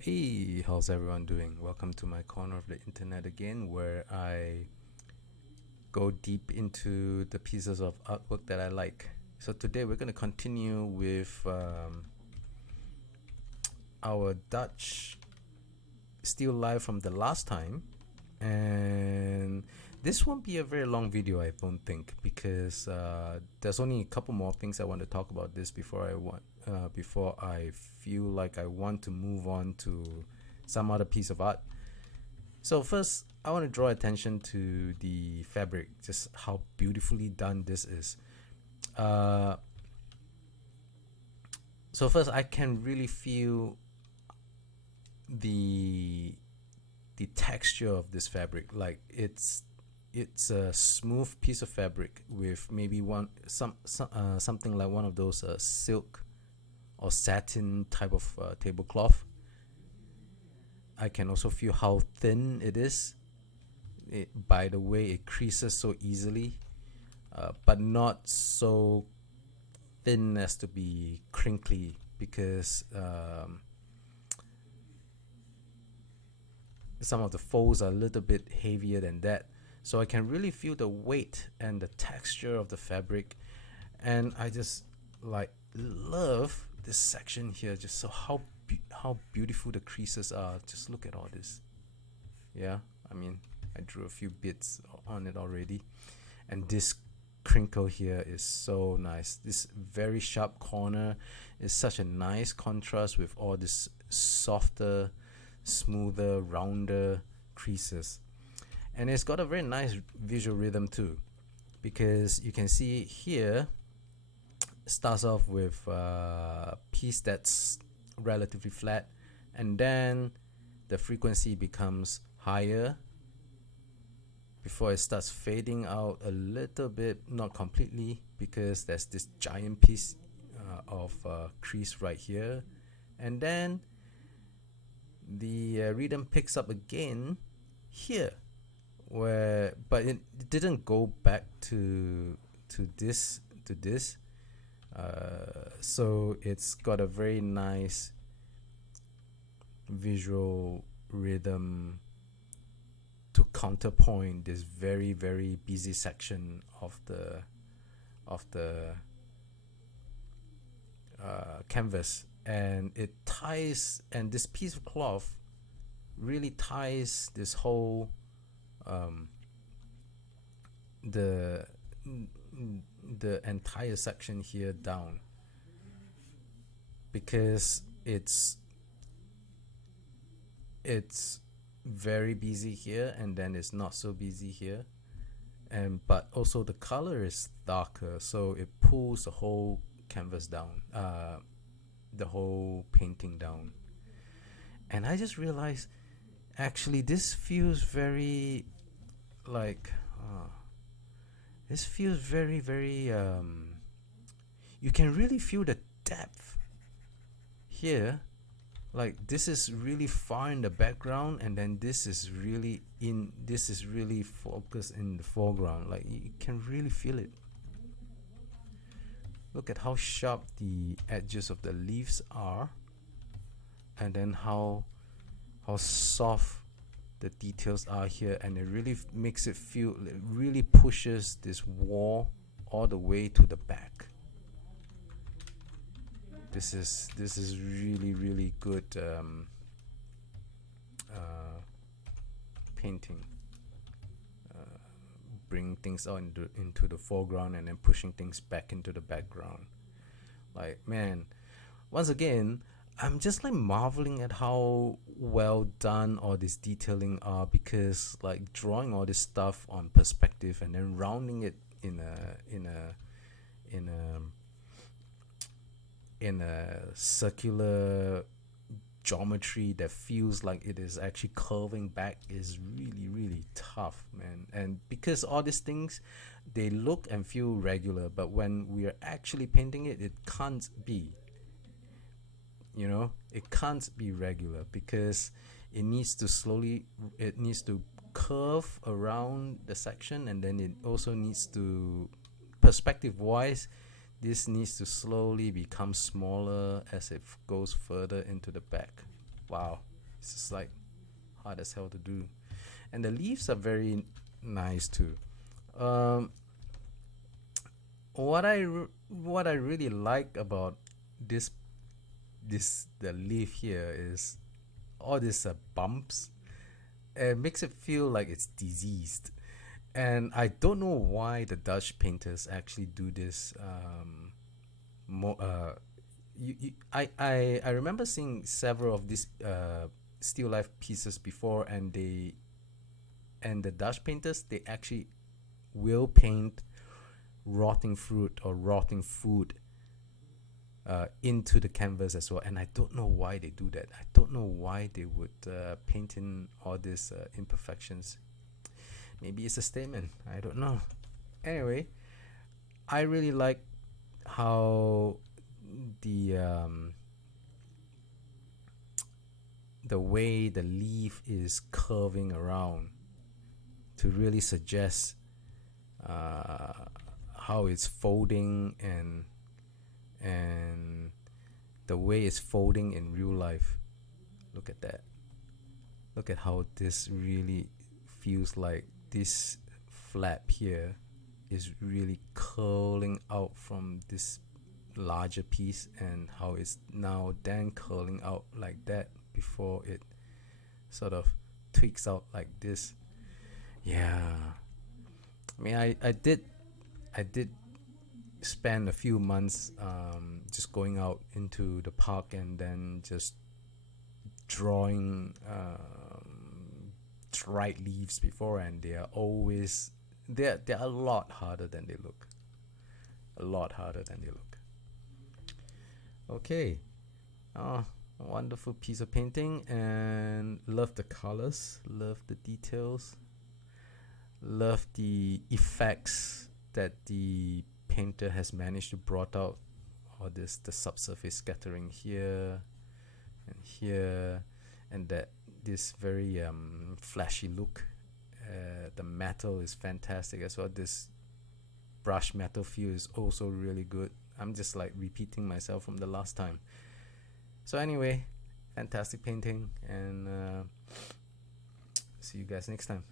Hey, how's everyone doing? Welcome to my corner of the internet again, where I go deep into the pieces of artwork that I like. So, today we're going to continue with our Dutch still live from the last time. And this won't be a very long video, I don't think, because there's only a couple more things I want to talk about this before I feel like I want to move on to some other piece of art. So first, I want to draw attention to the fabric, just how beautifully done this is. Uh, so first, I can really feel the the texture of this fabric. Like it's a smooth piece of fabric with maybe something like one of those silk or satin type of tablecloth. I can also feel how thin it is. By the way, it creases so easily, but not so thin as to be crinkly because some of the folds are a little bit heavier than that. So I can really feel the weight and the texture of the fabric, and I just like love this section here. Just so how beautiful the creases are. Just look at all this. Yeah, I mean, I drew a few bits on it already, and this crinkle here is so nice. This very sharp corner is such a nice contrast with all this softer, smoother, rounder creases. And it's got a very nice visual rhythm too, because you can see here starts off with a piece that's relatively flat, and then the frequency becomes higher before it starts fading out a little bit, not completely, because there's this giant piece of crease right here, and then the rhythm picks up again here, where but it didn't go back to this. So it's got a very nice visual rhythm to counterpoint this very busy section of the canvas, and this piece of cloth really ties this whole um, the the entire section here down, because it's very busy here and then it's not so busy here, and but also the color is darker, so it pulls the whole canvas down, the whole painting down. And I just realized, actually, this feels very like this feels very you can really feel the depth here. Like, this is really far in the background, and then this is really focused in the foreground. Like, you can really feel it. Look at how sharp the edges of the leaves are, and then how soft the details are here, and it really makes it feel, it really pushes this wall all the way to the back. This is really good painting, bringing things out into the foreground and then pushing things back into the background. Like, man, once again, I'm just like marveling at how well done all this detailing are, because like drawing all this stuff on perspective and then rounding it in a in a circular geometry that feels like it is actually curving back is really tough, man. And because all these things, they look and feel regular, but when we are actually painting it, it can't be, it can't be regular, because it needs to curve around the section, and then it also needs to, perspective wise, this needs to slowly become smaller as it goes further into the back. wow, it's just like hard as hell to do. And the leaves are very nice too. Um, what I really like about this the leaf here is all these bumps. It makes it feel like it's diseased, and I don't know why the Dutch painters actually do this. More, I remember seeing several of these still life pieces before, and the Dutch painters, they actually will paint rotting fruit or rotting food into the canvas as well. And I don't know why they do that. I don't know why they would paint in all these imperfections. Maybe it's a statement. I don't know. Anyway, I really like how the the way the leaf is curving around to really suggest how it's folding, and the way it's folding in real life. Look at that. Look at how this really feels like this flap here is really curling out from this larger piece, and how it's now then curling out like that before it sort of tweaks out like this. Yeah, I mean, I did spend a few months just going out into the park and then just drawing dried leaves before, and they are always they're a lot harder than they look. A lot harder than they look. Okay. Oh, a wonderful piece of painting, and love the colors, love the details, love the effects that the painter has managed to brought out. All this, the subsurface scattering here and here, and that this very flashy look. The metal is fantastic as well. This brush metal feel is also really good. I'm just like repeating myself from the last time. So anyway, fantastic painting, and see you guys next time.